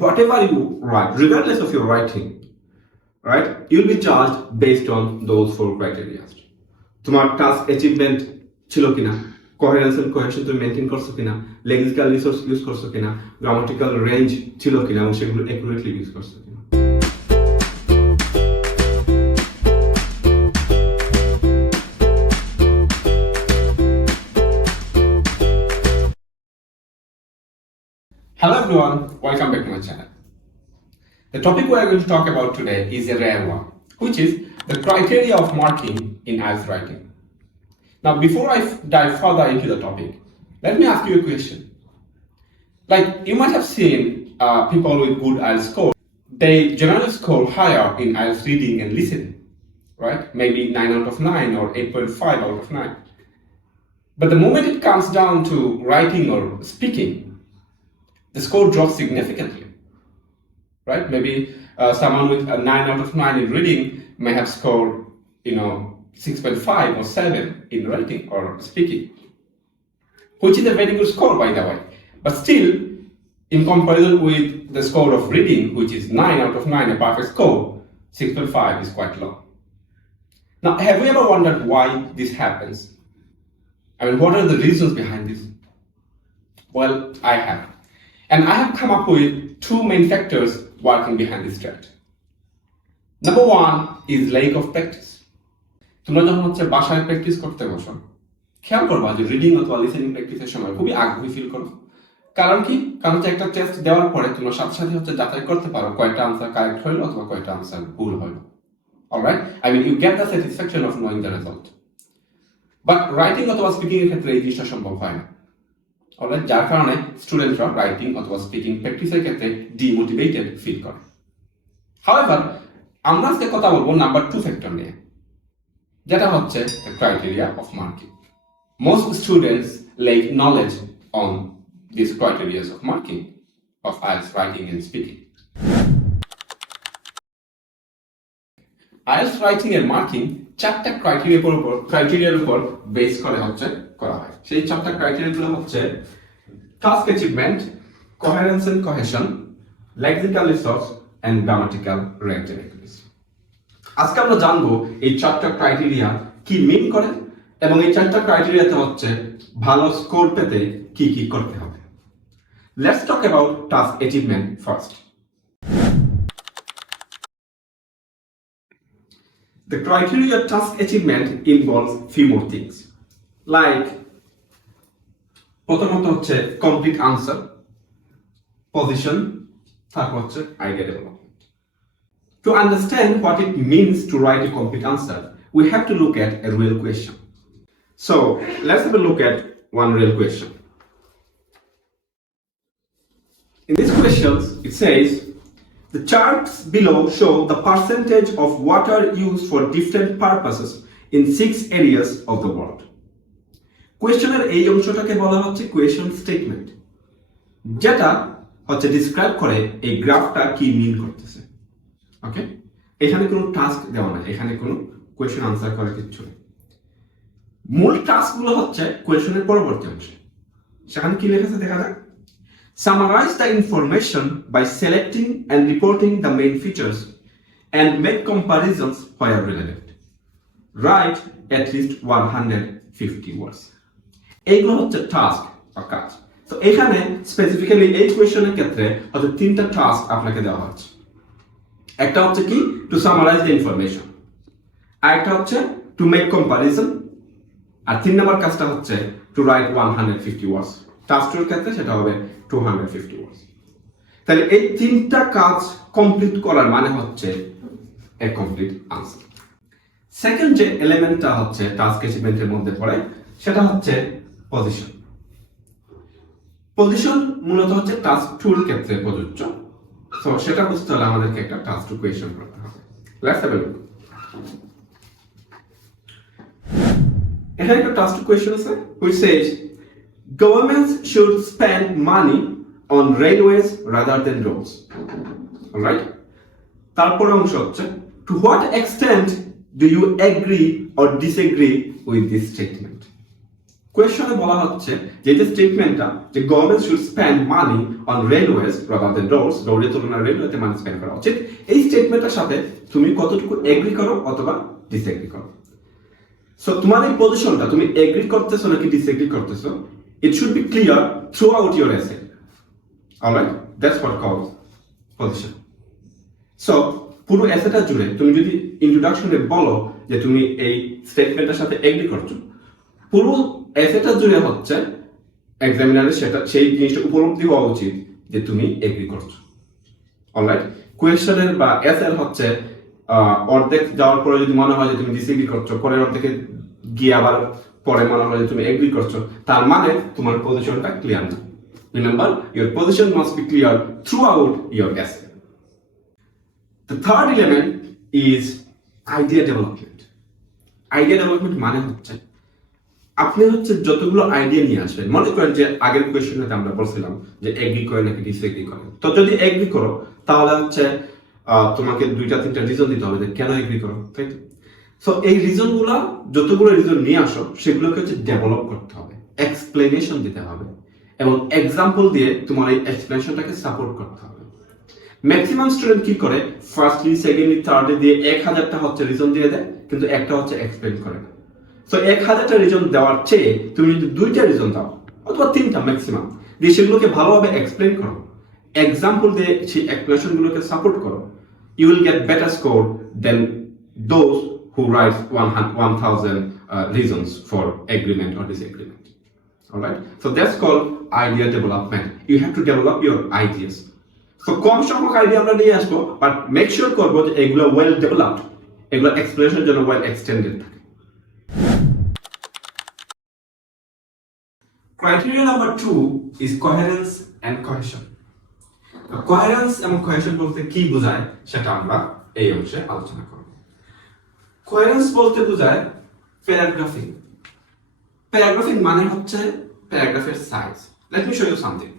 whatever you write, regardless of your writing, right, you'll be judged based on those 4 criteria. তোমার task achievement ছিল কিনা, coherence and cohesion তুমি maintain করছো কিনা, lexical resource use করছো কিনা, গ্রামাটিক্যাল রেঞ্জ ছিল কিনা এবং সেগুলো অ্যাকুরেটলি ইউজ করছো কিনা। Hello everyone, welcome back to my channel. The topic we are going to talk about today is a rare one, which is the criteria of marking in IELTS writing. Now, before I dive further into the topic, let me ask you a question. Like, you might have seen people with good IELTS score. They generally score higher in IELTS reading and listening, right? Maybe 9 out of 9 or 8.5 out of 9. But the moment it comes down to writing or speaking, the score drops significantly, right? Maybe someone with a 9 out of 9 in reading may have scored, 6.5 or 7 in writing or speaking, which is a very good score, by the way. But still, in comparison with the score of reading, which is 9 out of 9, a perfect score, 6.5 is quite low. Now, have you ever wondered why this happens? I mean, what are the reasons behind this? Well, I have. And I have come up with 2 main factors working behind this trend. Number 1 is lack of practice. তোমরা যখন বাসায় practice করতে বসো, খেয়াল করবা যে reading অথবা listening প্র্যাকটিসের সময় খুবই আগ্রহী ফিল করো। কারণ কি? কারণ একটা টেস্ট দেওয়ার পরে তোমরা সাথে সাথে যাচাই করতে পারো কয়টা আনসার কারেক্ট হলো অথবা কয়টা আনসার ভুল হলো। Alright, I mean you get the satisfaction of knowing the result. But writing অথবা স্পিকিং এর ক্ষেত্রে এই জিনিসটা সম্ভব হয় না। অলরাইট, যার কারণে স্টুডেন্টরা রাইটিং অথবা স্পিকিং প্র্যাকটিসের ক্ষেত্রে ডিমোটিভেটেড ফিল করে। হাউএভার, আমরা আজকে কথা বলবো নাম্বার 2 ফ্যাক্টর নিয়ে, যেটা হচ্ছে the criteria of marking. Most students lack knowledge on these criteria of marking of IELTS writing and speaking. IELTS writing and marking 4টা ক্রাইটেরিয়ার উপর বেস করে করা হয়। সেই 4টা ক্রাইটেরিয়াগুলো হচ্ছে task achievement, coherence and cohesion, lexical resource and grammatical range and accuracy. আজকে আমরা জানবো এই 4টা ক্রাইটেরিয়া কি মিন করে এবং এই 4টা ক্রাইটেরিয়াতে ভালো স্কোর পেতে কি কি করতে হবে। Let's talk about task achievement first. The criteria of task achievement involves few more things, like প্রথমত complete answer, position, তারপর idea development. To understand what it means to write a complete answer, we have to look at a real question. So, let's have a look at one real question. In these questions, it says, the charts below show the percentage of water used for different purposes in 6 areas of the world. Questionের এই অংশটাকে বলা হচ্ছে question statement, যেটা describe করে এই গ্রাফটা কি মিন করতেছে। ওকে, এখানে কোনো টাস্ক দেওয়া নাই, এখানে কোনো কোয়েশ্চেন আনসার করার কিছু নেই। মূল টাস্কগুলো কোয়েশ্চেনের পরবর্তী অংশে। সেখানে কি লেখা আছে দেখা যাক। Summarize the information by selecting and reporting the main features and make comparisons where relevant. Write at least 150 words. এইগুলো টাস্ক বা কাজ। তো এখানে স্পেসিফিক্যালি এই কোয়েশ্চেনের ক্ষেত্রে 3টা টাস্ক আপনাকে দেওয়া হচ্ছে। একটা কি টু সামারাইজ দ্য ইনফরমেশন, আর একটা টু মেক কম্পারিজন, আর 3 নম্বর কাজটা টু রাইট 150 ওয়ার্ডস। টাস্ক 2 এর ক্ষেত্রে সেটা হবে 250 ওয়ার্ডস। তাহলে এই 3টা কাজ কমপ্লিট করার মানে এ কমপ্লিট আনসার। সেকেন্ড যে এলিমেন্টটা টাস্ক অ্যাচিভমেন্টের মধ্যে পড়ে সেটা পজিশন। পজিশন মূলত টাস্ক 2 এর ক্ষেত্রে প্রযোজ্য। So, সেটা বুঝতে হলে আমাদেরকে একটা টাস্ক টু কোয়েশ্চেন করতে হবে। Let's have a look. এখানে একটা টাস্ক টু কোয়েশ্চেন আছে which says governments should spend money on railways rather than roads. Alright? তারপর অংশ to what extent do you agree or disagree with this statement? কোয়েশ্চনে বলা হচ্ছে যে স্টেটমেন্টটা যে government should spend money on railways rather than roads, রোডের তুলনায় রেলওয়েতে মানি spend করা উচিত, এই স্টেটমেন্টের সাথে তুমি কতটুকু এগ্রি করো অথবা ডিসএগ্রি করো। সো তোমার এই পজিশনটা তুমি এগ্রি করতেছো নাকি ডিসএগ্রি করতেছো, it should be clear through out your এসে। অলরাইট, দ্যাটস হোয়াট কলস পজিশন। সো পুরো এসেটা জুড়ে তুমি যদি ইন্ট্রোডাকশনে বলো যে তুমি এই স্টেটমেন্টের সাথে এগ্রি করছো, পুরো এসেটা জুড়ে হচ্ছে এক্সামিনারের সেই জিনিসটা উপলব্ধি হওয়া উচিত যে তুমি এগ্রি করছো। অলরাইট, কোয়েশ্চনের বা এসের হচ্ছে অর্ধেক যাওয়ার পরে যদি মনে হয় যে তুমি ডিসএগ্রি করছো, পরের অর্ধেকে গিয়ে আবার পরে মনে হয় যে তুমি এগ্রি করছো, তার মানে তোমার পজিশনটা ক্লিয়ার না। Remember, your position must be clear through out your এসে। The third element is idea development. Idea development মানে হচ্ছে আপনি হচ্ছে যতগুলো আইডিয়া নিয়ে আসবেন, মনে করেন যে আগের কোয়েশ্চেনে আমরা বলছিলাম যে এগ্রি করে নাকি ডিসএগ্রি করে। তো যদি এগ্রি করো তাহলে হচ্ছে তোমাকে 2-3টা রিজন দিতে হবে যে কেন এগ্রি করো, তাই তো? সো এই রিজনগুলো, যতগুলো রিজন নিয়ে আসো সেগুলোকে হচ্ছে ডেভেলপ করতে হবে, এক্সপ্লেনেশন দিতে হবে এবং এক্সাম্পল দিয়ে তোমার এই এক্সপ্লেনেশনটাকে সাপোর্ট করতে হবে। ম্যাক্সিমাম স্টুডেন্ট কি করে, ফার্স্টলি সেকেন্ডলি থার্ডলি দিয়ে 1000টা হচ্ছে রিজন দিয়ে দেয়, কিন্তু একটা হচ্ছে এক্সপ্লেন করে না। সো 1000টা রিজন দেওয়ার চেয়ে তুমি যদি 2টা রিজন দাও অথবা 3টা ম্যাক্সিমাম দিয়ে সেগুলোকে ভালোভাবে এক্সপ্লেন করো, এক্সাম্পল দিয়ে সেই এক্সপ্লেনেশনগুলোকে সাপোর্ট করো, you will get better score than those who write 1000 reasons for agreement or disagreement. Alright, so that's called idea development. You have to develop your ideas. So কম সংখ্যক idea আমরা নিয়ে আসবো, but make sure করবো যে এগুলো well developed, এগুলো এক্সপ্লেনেশনের জন্য well extended থাকে। Criteria number 2 is coherence and cohesion. Coherence এবং cohesion বলতে কি বোঝায় সেটা আমরা এই অংশে আলোচনা করব। Coherence বলতে বোঝায় প্যারাগ্রাফিং। প্যারাগ্রাফিং মানে হচ্ছে প্যারাগ্রাফের size. Let me show you something.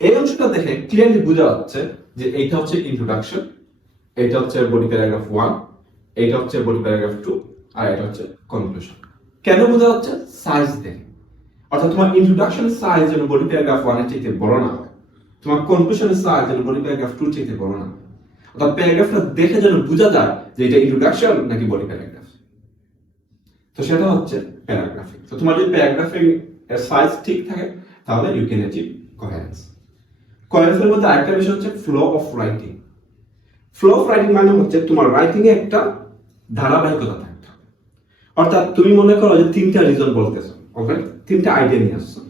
এই অংশটা দেখে ক্লিয়ারলি বোঝা যাচ্ছে যে এইটা হচ্ছে ইন্ট্রোডাকশন, এইটা হচ্ছে বডি প্যারাগ্রাফ 1, এইটা হচ্ছে বডি প্যারাগ্রাফ 2, আর এটা হচ্ছে কনক্লুশন। কেন বোঝা যাচ্ছে? সাইজ দেখে। অর্থাৎ তোমার ইন্ট্রোডাকশনের সাইজ যেন বডি প্যারাগ্রাফ 1 এর চাইতে বড় না হয়, তোমার কনক্লুশনের সাইজ যেন বডি প্যারাগ্রাফ 2 এর চাইতে বড় না হয়। অর্থাৎ প্যারাগ্রাফটা দেখে যেন বোঝা যায় যে এটা ইন্ট্রোডাকশন নাকি বডি প্যারাগ্রাফ। তো সেটা হচ্ছে প্যারাগ্রাফিং। তো তোমার যদি প্যারাগ্রাফিং এর সাইজ ঠিক থাকে তাহলে ইউ ক্যান অ্যাচিভ কোহেরেন্স। কোহেরেন্সের মধ্যে আরেকটা বিষয় হচ্ছে flow of writing. Flow of writing মানে হচ্ছে তোমার রাইটিং এ একটা ধারাবাহিকতা থাকতে হবে। অর্থাৎ তুমি মনে করো যে 3টা রিজন বলতেছো, ওকে, 3টা আইডিয়া নিয়ে আসছো।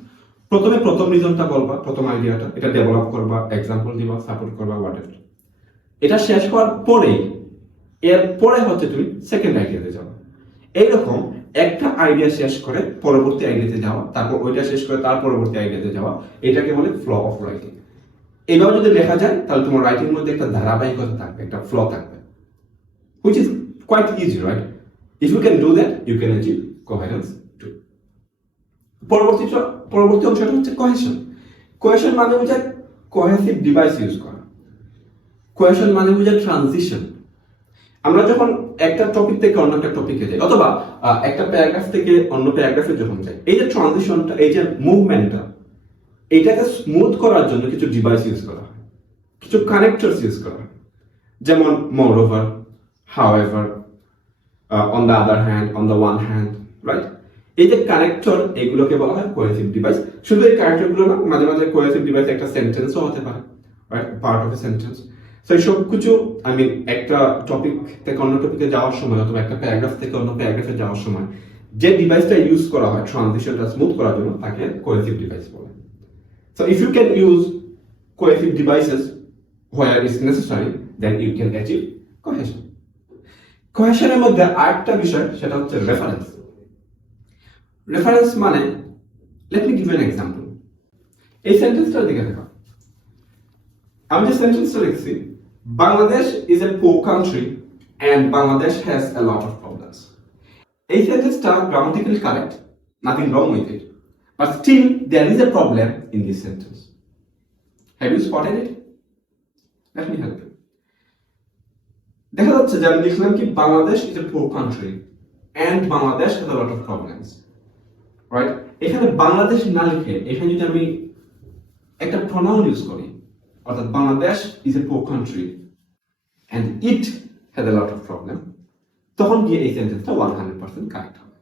প্রথমে প্রথম রিজনটা বলবা, প্রথম আইডিয়াটা, এটা ডেভেলপ করবা, এক্সাম্পল দিবা, সাপোর্ট করবা, হোয়াটএভার। এটা শেষ হওয়ার পরে এরপরে হচ্ছে তুমি সেকেন্ড আইডিয়াতে যাও। এইরকম একটা আইডিয়া শেষ করে পরবর্তী আইডিয়াতে যাওয়া, তারপর ওইটা শেষ করে তার পরবর্তী আইডিয়াতে যাওয়া, এটাকে বলে ফ্লো অফ রাইটিং। এইভাবে যদি লেখা যায় তাহলে তোমার রাইটিং এর মধ্যে একটা ধারাবাহিকতা থাকবে, একটা ফ্লো থাকবে, which is quite easy, right? If you can do that, you can achieve coherence too. পরবর্তী অংশটা হচ্ছে কোহেশন। কোহেশন মানে বোঝায় কোহেসিভ ডিভাইস ইউজ করা। কোহেশন মানে বোঝায় ট্রানজিশন। আমরা যখন একটা টপিক থেকে অন্য একটা টপিকে যাই অথবা একটা প্যারাগ্রাফ থেকে অন্য প্যারাগ্রাফে যখন যাই, এই যে ট্রানজিশনটা, এই যে মুভমেন্টটা, এইটাকে স্মুথ করার জন্য কিছু ডিভাইস ইউজ করা হয়, কিছু কানেক্টরস ইউজ করা হয়, যেমন moreover, however, on the other hand, on the one hand, right? এই যে কানেক্টর, এগুলোকে বলা হয় কোহেসিভ ডিভাইস। শুধু এই কানেক্টরগুলো না, মাঝে মাঝে কোহেসিভ ডিভাইস একটা সেন্টেন্সও হতে পারে, right? Part of a sentence. তো এই সব কিছু একটা টপিক থেকে অন্য টপিকে যাওয়ার সময় অথবা একটা প্যারাগ্রাফ থেকে অন্য প্যারাগ্রাফে যাওয়ার সময় যে ডিভাইসটা ইউজ করা হয় ট্রানজিশনটা স্মুথ করার জন্য, তাকে কোহেসিভ ডিভাইস বলে। So if you can use cohesive devices where it's necessary, then you can achieve cohesion. Cohesion এর মধ্যে আরেকটা বিষয়, সেটা হচ্ছে রেফারেন্স। রেফারেন্স মানে, let me give you an example. এই সেন্টেন্সটার দিকে দেখো। আমি যে সেন্টেন্সটা লিখছি, Bangladesh is a poor country and Bangladesh has a lot of problems. এই সেন্টেন্সটা grammatically correct, nothing wrong with it. But still, there is a problem in this sentence. Have you spotted it? Let me help you. দেখা যাচ্ছে যে আমি লিখলাম কি Bangladesh is a poor country and Bangladesh has a lot of problems, right? এখানে বাংলাদেশ না লিখে এখানে যদি আমি একটা প্রনাউন ইউজ করি, অর্থাৎ Bangladesh is a poor country and it has a lot of problem, তখন গিয়ে এই সেন্টেন্সটা 100% কারেক্ট হবে।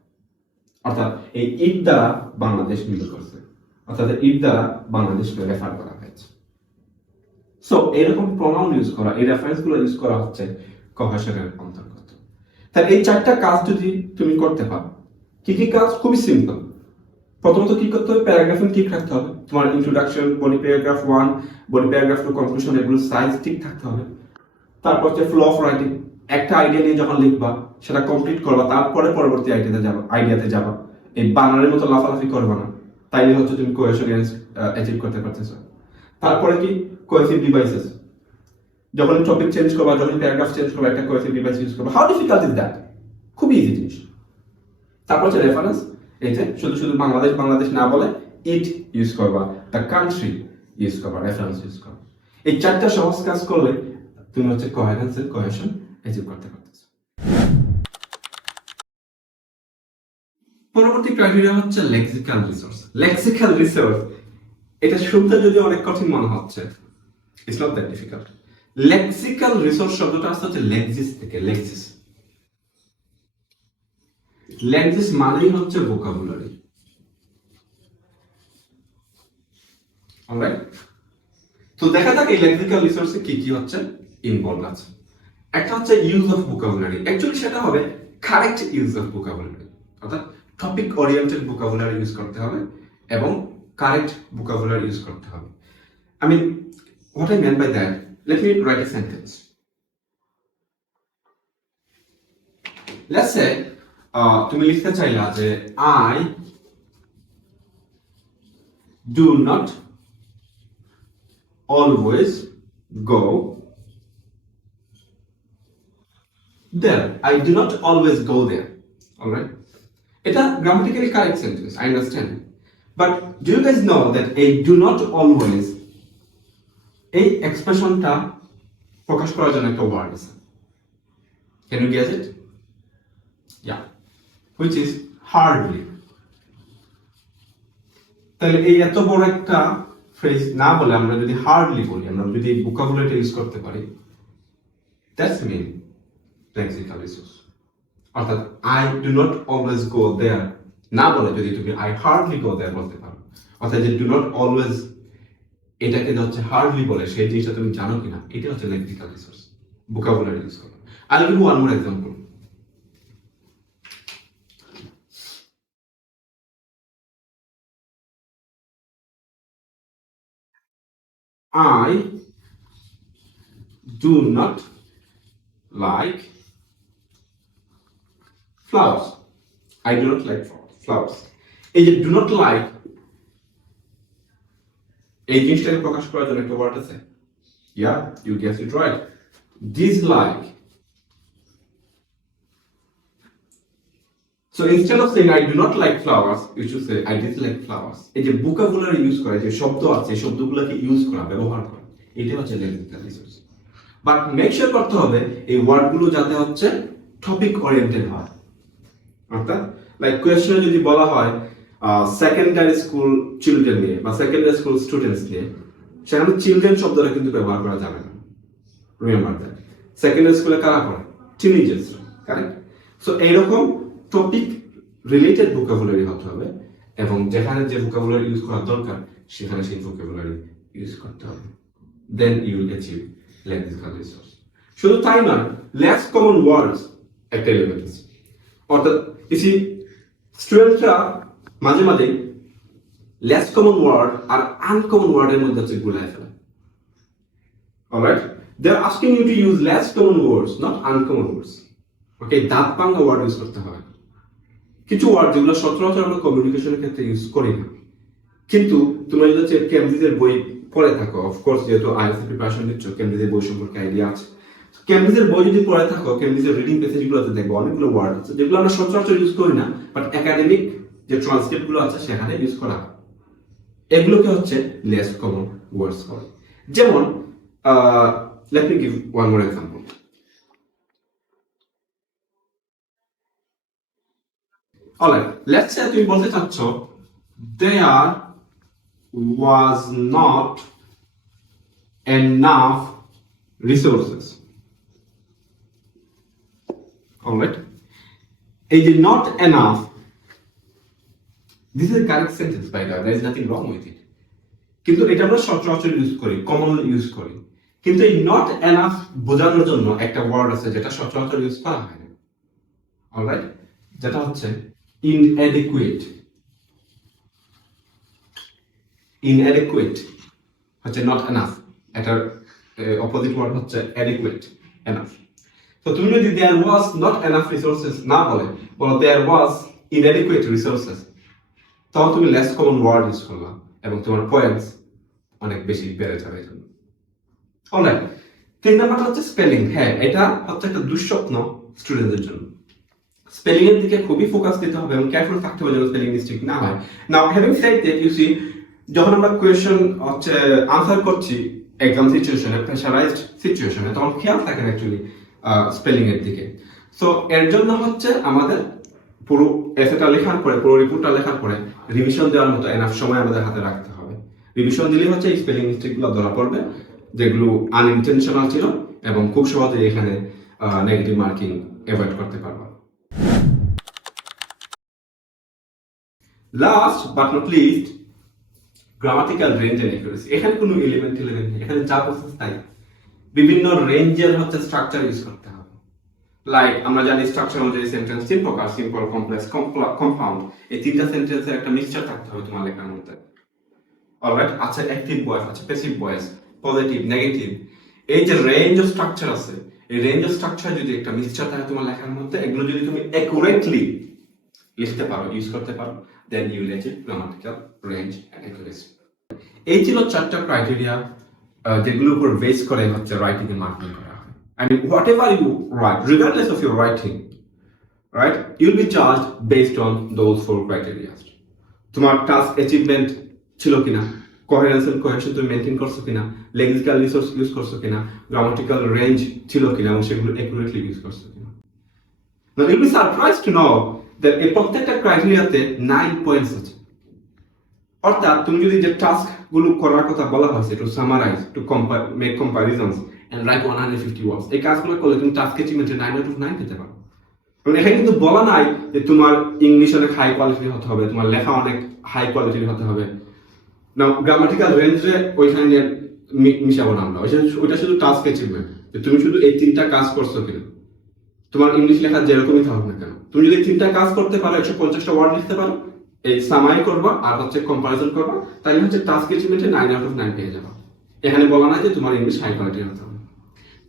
অর্থাৎ এই ইট দ্বারা বাংলাদেশ মিল করছে, অর্থাৎ ইট দ্বারা বাংলাদেশকে রেফার করা হয়েছে। সো এরকম প্রনাউন ইউজ করা, এই রেফারেন্সগুলো ইউজ করা হচ্ছে কোহেশনের অন্তর্গত। তাহলে এই চারটা কাজ যদি তুমি করতে পারো, কি কি কাজ? খুবই সিম্পল। প্রথমত কি করতে হবে? প্যারাগ্রাফে ঠিক রাখতে হবে। তোমার introduction, body paragraph 1, body paragraph 2, conclusion, এগুলো সাইজ ঠিক থাকতে হবে। তারপর হচ্ছে ফ্লো অফ রাইটিং, একটা আইডিয়া নিয়ে যখন লিখবা সেটা কমপ্লিট করবা, তারপরে পরবর্তী আইডিয়াতে যাবা। এই বানানের মতো লাফালাফি করবা না, তাইলে হচ্ছে তুমি কোহেশন অ্যাচিভ করতে পারতেছো। তারপরে কি? কোহেসিভ ডিভাইসেস, যখন টপিক চেঞ্জ করবা, যখন প্যারাগ্রাফ চেঞ্জ করবা, একটা কোহেসিভ ডিভাইস ইউজ করবা। How difficult is that? খুবই ইজি জিনিস। তারপর হচ্ছে রেফারেন্স, এই যে শুধু শুধু বাংলাদেশ বাংলাদেশ না বলে ইট ইউজ করবা, দ্য কান্ট্রি ইউজ করবা, রেফারেন্স ইউজ করবা। এই চারটা সহজ কাজ করলে তুমি হচ্ছে কোহেরেন্সের কোহেশন অ্যাচিভ করতে পারতেছো। পরবর্তী ক্রাইটেরিয়া হচ্ছে লেক্সিক্যাল রিসোর্স। লেক্সিক্যাল রিসোর্স, এটা শুনতে যদি অনেক কঠিন মনে হচ্ছে, it's not that difficult. Lexical resource শব্দটা আসছে হচ্ছে লেক্সিস থেকে। লেক্সিস মানেই হচ্ছে ভোকাবুলারি, অলরাইট? তো দেখা যাক এই লেক্সিক্যাল রিসোর্সে কি কি হচ্ছে ইনভলভ আছে। একটা হচ্ছে ইউজ অফ ভোকাবুলারি, অ্যাকচুয়ালি সেটা হবে কারেক্ট ইউজ অফ ভোকাবুলারি, অর্থাৎ টপিক ওরিয়েন্টেড ভোকাবুলারি ইউজ করতে হবে এবং কারেক্ট ভোকাবুলারি ইউজ করতে হবে। I mean, what I meant by that, let me write a sentence. Let's say, তুমি লিখতে চাইলা যে I do not always go there. I do not always go there. Alright? এটা grammatically correct sentence, I understand. But do you guys know that a do not always, এই এক্সপ্রেশনটা প্রকাশ করার জন্য একটা word আছে? Can you guess it? Yeah. Which is hardly. তাহলে এই এত বড় একটা ফ্রেজ না বলে আমরা যদি হার্ডলি বলি, আমরা যদি ভোকাবুলারিটা ইউজ করতে পারি, দ্যাটস মিন লেক্সিক্যাল রিসোর্স। অর্থাৎ I do not always go there না বলে যদি তুমি আই হার্ডলি গো দেয়ার বলতে পারো, অর্থাৎ যে ডু নট অলওয়েজ এটাকে হচ্ছে হার্ডলি বলে সেই জিনিসটা তুমি জানো কিনা, এটা হচ্ছে লেক্সিক্যাল রিসোর্স, ভোকাবুলারি ইউজ করো। I will give one more example. I do not like flowers. I do not like flowers. এই যে do not like, এই জিনিসটাকে প্রকাশ করার জন্য একটা ওয়ার্ড আছে। Yeah, you guessed it right. Dislike. So instead of saying I do not like flowers, you should say I dislike flowers. এই যে ভোকাবুলারি ইউজ করা, যে শব্দ আছে এই শব্দগুলোকে ইউজ করা, ব্যবহার করা, এটা হচ্ছে lexical resource. But make sure করতে হবে এই ওয়ার্ডগুলো যাতে হচ্ছে টপিক ওরিয়েন্টেড হয়। অর্থাৎ লাইক কোয়েশ্চনে যদি বলা হয় সেকেন্ডারি স্কুল চিলড্রেন নিয়ে বা সেকেন্ডারি স্কুল স্টুডেন্টস নিয়ে, সেখানে চিলড্রেন শব্দটা কিন্তু ব্যবহার করা যাবে না। Remember that. সেকেন্ডারি স্কুলে কারা পড়ে? Teenagers, correct? সো এইরকম টপিক রিলেটেড ভোকাবুলারি হতে হবে এবং যেখানে যে ভোকাবুলারি ইউজ করা দরকার সেখানে সেই ভোকাবুলারি ইউজ করতে হবে। Then you will achieve lexical resource. শুধু তাই নয়, লেস কমন ওয়ার্ডস একটা এলিমেন্ট আছে। অর্থাৎ ইসি স্টুডেন্টরা মাঝে মাঝে লেস কমন ওয়ার্ড আর আনকমন ওয়ার্ডের মধ্যে হচ্ছে গুলায় ফেলে। Alright, they are asking you to use less common words, not uncommon words. Okay, দাঁত ভাঙা ওয়ার্ড ইউজ করতে হবে। কিছু ওয়ার্ড যেগুলো সচরাচর আমরা কমিউনিকেশনের ক্ষেত্রে ইউজ করি না, কিন্তু তোমরা যদি হচ্ছে কেমব্রিজের বই পড়ে থাকো, অফকোর্স যেহেতু আইএলটিএস প্রিপারেশন নিচ্ছ, কেমব্রিজের বই সম্পর্কে আইডিয়া আছে। কেমব্রিজের বই যদি পড়ে থাকো, কেমব্রিজের রিডিং প্যাসেজগুলোতে দেখবো অনেকগুলো ওয়ার্ড আছে যেগুলো আমরা সচরাচর ইউজ করি না, বাট একাডেমিক যে ট্রান্সক্রিপ্টগুলো আছে সেখানে ইউজ করা হয়। এগুলোকে হচ্ছে লেস কমন ওয়ার্ডস বলে। যেমন Let me give one more example. Alright, let's say তুমি বলতে চাচ্ছ there was not enough resources. Alright, এই যে not enough, this is a correct sentence by the way, there is nothing wrong with it. কিন্তু এটা আমরা সচরাচর use করি, কমনলি ইউজ করি, কিন্তু এই নট এনাফ বোঝানোর জন্য একটা ওয়ার্ড আছে যেটা সচরাচর ইউজ করা হয় না। অলরাইট, যেটা হচ্ছে inadequate. inadequate হচ্ছে not enough, এটার অপোজিট ওয়ার্ড হচ্ছে adequate, enough. তো তুমি যদি there was not enough resources না বলো there was inadequate resources, তখন তুমি লেস কমন ওয়ার্ড ইউজ করলা এবং তোমার পয়েন্টস অনেক বেশি বেড়ে যাবে। অলরাইট, 3 নাম্বারটা হচ্ছে স্পেলিং। হ্যাঁ, এটা হচ্ছে একটা দুঃস্বপ্ন স্টুডেন্টদের জন্য। স্পেলিং এর দিকে খুবই ফোকাস দিতে হবে এবং কেয়ারফুল থাকতে হবে যেন স্পেলিং মিস্টেক না হয়। Now having said that, you see, যখন আমরা কোয়েশ্চেন হচ্ছে আনসার করছি এক্সাম সিচুয়েশনে, প্রেশারাইজড সিচুয়েশনে, তখন খেয়াল থাকে না অ্যাকচুয়ালি স্পেলিং এর দিকে। সো এর জন্য হচ্ছে আমাদের পুরো এসেটা লেখার পরে, পুরো রিপোর্টটা লেখার পরে রিভিশন দেওয়ার মতো এনাফ সময় আমাদের হাতে রাখতে হবে। রিভিশন দিলে হচ্ছে এই স্পেলিং মিস্টেকগুলো ধরা পড়বে যেগুলো আনইনটেনশনাল ছিল এবং খুব সহজে এখানে নেগেটিভ মার্কিং অ্যাভয়েড করতে পারবো। Last but not least, grammatical range and accuracy. এখানে কোনো এলিমেন্ট নেই, এখানে যা প্রসেস তাই। বিভিন্ন রেঞ্জের হচ্ছে স্ট্রাকচার ইউজ করতে হবে। লাইক আমরা জানি স্ট্রাকচার অনুযায়ী সেন্টেন্স 3 প্রকার: সিম্পল, কমপ্লেক্স, কম্পাউন্ড। এই তিনটা সেন্টেন্সের একটা মিক্সচার থাকতে হবে তোমার লেখার মধ্যে। অলরাইট, আচ্ছা অ্যাক্টিভ ভয়েস, আচ্ছা প্যাসিভ ভয়েস, পজিটিভ, নেগেটিভ, এই যে রেঞ্জ অফ স্ট্রাকচার আছে, এই রেঞ্জ অফ স্ট্রাকচার যদি একটা মিক্সচার থাকে তোমার লেখার মধ্যে, এগুলো যদি তুমি অ্যাকুরেটলি লিখতে পারো, ইউজ করতে পারো, then you will achieve grammatical range and accuracy. এই ছিল 4টা ক্রাইটেরিয়া যেগুলোর উপর বেস করে হচ্ছে রাইটিং এ মার্কিং করা হয়। I mean, whatever you write, regardless of your writing, right, you'll be judged based on those 4 criteria. তোমার টাস্ক অ্যাচিভমেন্ট ছিল কিনা, কোহেরেন্স এন্ড কোহেশন তুমি মেইনটেইন করছো কিনা, লেক্সিক্যাল রিসোর্স ইউজ করছো কিনা, গ্রামাটিক্যাল রেঞ্জ ছিল কিনা এবং সেগুলো অ্যাকুরেটলি ইউজ করছো কিনা। Now you'll be surprised to know that এই প্রত্যেকটা ক্রাইটেরিয়াতে 9 পয়েন্টস আছে। অর্থাৎ তুমি যদি যে টাস্ক গুলো করার কথা বলা হয়েছে, to summarise, to make comparisons and write 150 words, এই কাজগুলো করলে তুমি টাস্ক অ্যাচিভমেন্টে 9 আউট অফ 9 পেতে পারো। কারণ এখানে কিন্তু বলা নাই যে তোমার ইংলিশ অনেক হাই কোয়ালিটির হতে হবে, তোমার লেখা অনেক হাই কোয়ালিটির হতে হবে। না, গ্রামাটিক্যাল রেঞ্জে ওইখানে মিশাবো না আমরা, ওইটা শুধু টাস্ক অ্যাচিভমেন্ট, যে তুমি শুধু এই 3টা কাজ করছো কিনা। তোমার ইংলিশ লেখা যেরকমই থাকুক না কেন, তুমি যদি 3টা কাজ করতে পারো, 150টা ওয়ার্ড লিখতে পারো, এই সামারি করবা আর হচ্ছে কম্পারিজন করবা, তাহলে হচ্ছে টাস্ক অ্যাচিভমেন্টে 9 আউট অফ 9 পেয়ে যাবা। এখানে বলা নাই যে তোমার ইংলিশ হাই কোয়ালিটির হতে হবে।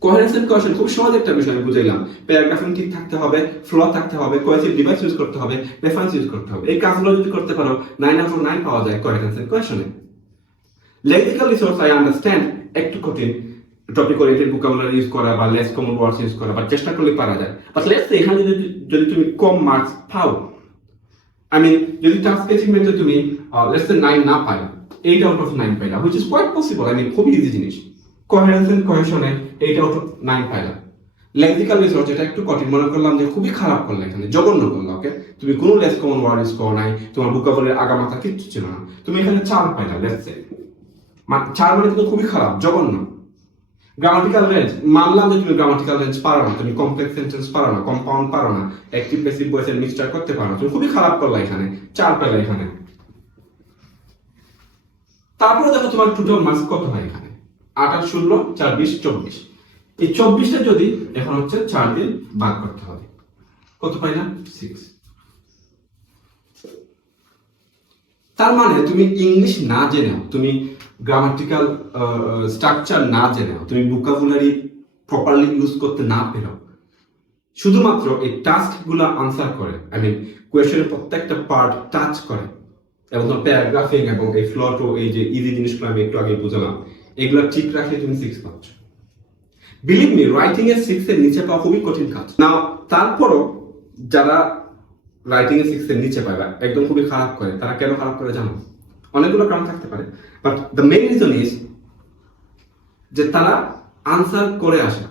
কোহেরেন্স এন্ড কোহেশন খুব সহজ একটা বিষয় আমি বুঝাইলাম। প্যারাগ্রাফিং ঠিক থাকতে হবে, ফ্লো থাকতে হবে, কোহেসিভ ডিভাইস ইউজ করতে হবে, রেফারেন্স ইউজ করতে হবে। এই কাজগুলো যদি করতে পারো 9 আউট অফ 9 পাওয়া যায় কোহেরেন্স এন্ড কোহেশনে। লেক্সিক্যাল রিসোর্স আই আন্ডারস্ট্যান্ড একটু কঠিন, টপিক ওরিয়েন্টেড ভোকাবুলারি ইউজ করা বা লেস কমন ওয়ার্ডস ইউজ করা, বা চেষ্টা করলে পারা যায়। বাট লেটস সে এখানে যদি তুমি কম মার্কস পাও, আই মিন যদি টাস্ক অ্যাচিভমেন্টে তুমি লেটস সে 9 না পাই, 8 আউট অফ 9 পাইলা, which is quite possible. I mean খুব ইজি জিনিস। কোহেরেন্স এন্ড কোহেশনে 8 আউট অফ 9 পাইলা। লেক্সিক্যাল রিসোর্স এটা একটু কঠিন মনে করলাম যে খুবই খারাপ করলে, এখানে জঘন্য করলা। ওকে, তুমি কোনো লেস কমন ওয়ার্ড ইউজ করো নাই, তোমার ভোকাবুলারি আগামাথা কিচ্ছু ছিল না, তুমি এখানে 4 পাইলা। লেটস সে 4 মানে কিন্তু খুবই খারাপ, জঘন্য। গ্রামাটিক্যাল রেঞ্জ মানলাম যে তুমি গ্রামাটিক্যাল রেঞ্জ পারো না, তুমি কমপ্লেক্স সেন্টেন্স পারো না, কম্পাউন্ড পারো না, অ্যাক্টিভ প্যাসিভ ভয়েসের মিক্সচার করতে পারো না, তুমি খুবই খারাপ করলা, এখানে 4 পেলা। এখানে তারপরে দেখো তোমার টোটাল মার্কস কত হয়। এখানে 8 আর 16 4 20 24। এই 24টা যদি এখন হচ্ছে 4 দিয়ে ভাগ করতে হবে, কত পাইলা? 6। তার মানে তুমি ইংলিশ না জেনেও, তুমি গ্রামাটিক্যাল স্ট্রাকচার না জেনেও, তুমি ভোকাবুলারি প্রপারলি ইউজ করতে না পেরেও, শুধুমাত্র এই টাস্কগুলো আনসার করে, আই মিন কোয়েশ্চেনের প্রত্যেকটা পার্ট টাচ করে এবং তোমার প্যারাগ্রাফিং এবং এই ফ্লোটো, এই যে ইজি জিনিসগুলো আমি একটু আগে বুঝলাম, এগুলো ঠিক রাখলে তুমি 6 পাচ্ছ। বিলিভ মি, রাইটিং এর 6 এর নিচে পাওয়া খুবই কঠিন কাজ। না, তারপরও যারা রাইটিং এর 6 এর নিচে পায়, একদম খুবই খারাপ করে, তারা কেন খারাপ করে জানো? অনেকগুলো কারণ থাকতে পারে, but the main reason is যে তারা আনসার করে আসা।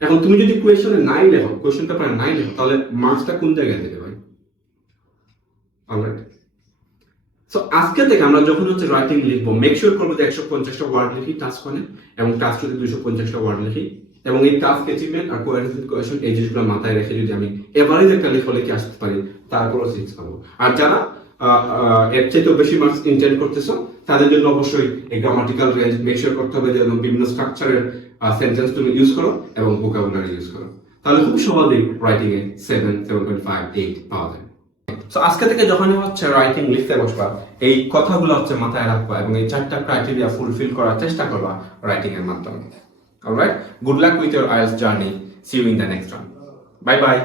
এখন তুমি যদি কোয়েশনে 9 লেখো, কোয়েশন পেপারে 9 লেখো, তাহলে মার্কসটা কোন জায়গায় দেবে ভাই? অলরাইট। সো আজকে থেকে আমরা যখন হচ্ছে রাইটিং লিখবো, মেক শিওর করবো যে 150টা ওয়ার্ড লিখি টাস্ক ওয়ানে, এবং টাস্ক যদি 250টা ওয়ার্ড লিখি, এবং এই টাস্ক অ্যাচিভমেন্ট আর কোয়ালিফিকেশন কোয়েশন এই জিনিসগুলো মাথায় রেখে যদি আমি এভারেজ একটা লেখা লিখে আসতে পারি, তারপরও 6 পাবো। আর যারা এর চাইতেও বেশি মার্কস ইন্টেন্ড করতেছো, তাদের জন্য অবশ্যই এই গ্রামাটিক্যাল রেঞ্জ মেক শিওর করতে হবে যেন বিভিন্ন স্ট্রাকচারের সেন্টেন্স তুমি ইউজ করো এবং ভোকাবুলারি ইউজ করো, তাহলে খুব সহজেই রাইটিং এ 7, 7.5, 8 পাওয়া যায়। সো আজকে থেকে যখনই হচ্ছে রাইটিং লিখতে বসবা, এই কথাগুলো হচ্ছে মাথায় রাখবা এবং এই 4টা ক্রাইটেরিয়া ফুলফিল করার চেষ্টা করবা রাইটিং এর মাধ্যমে। Alright, good luck with your IELTS journey. See you in the next one. Bye by.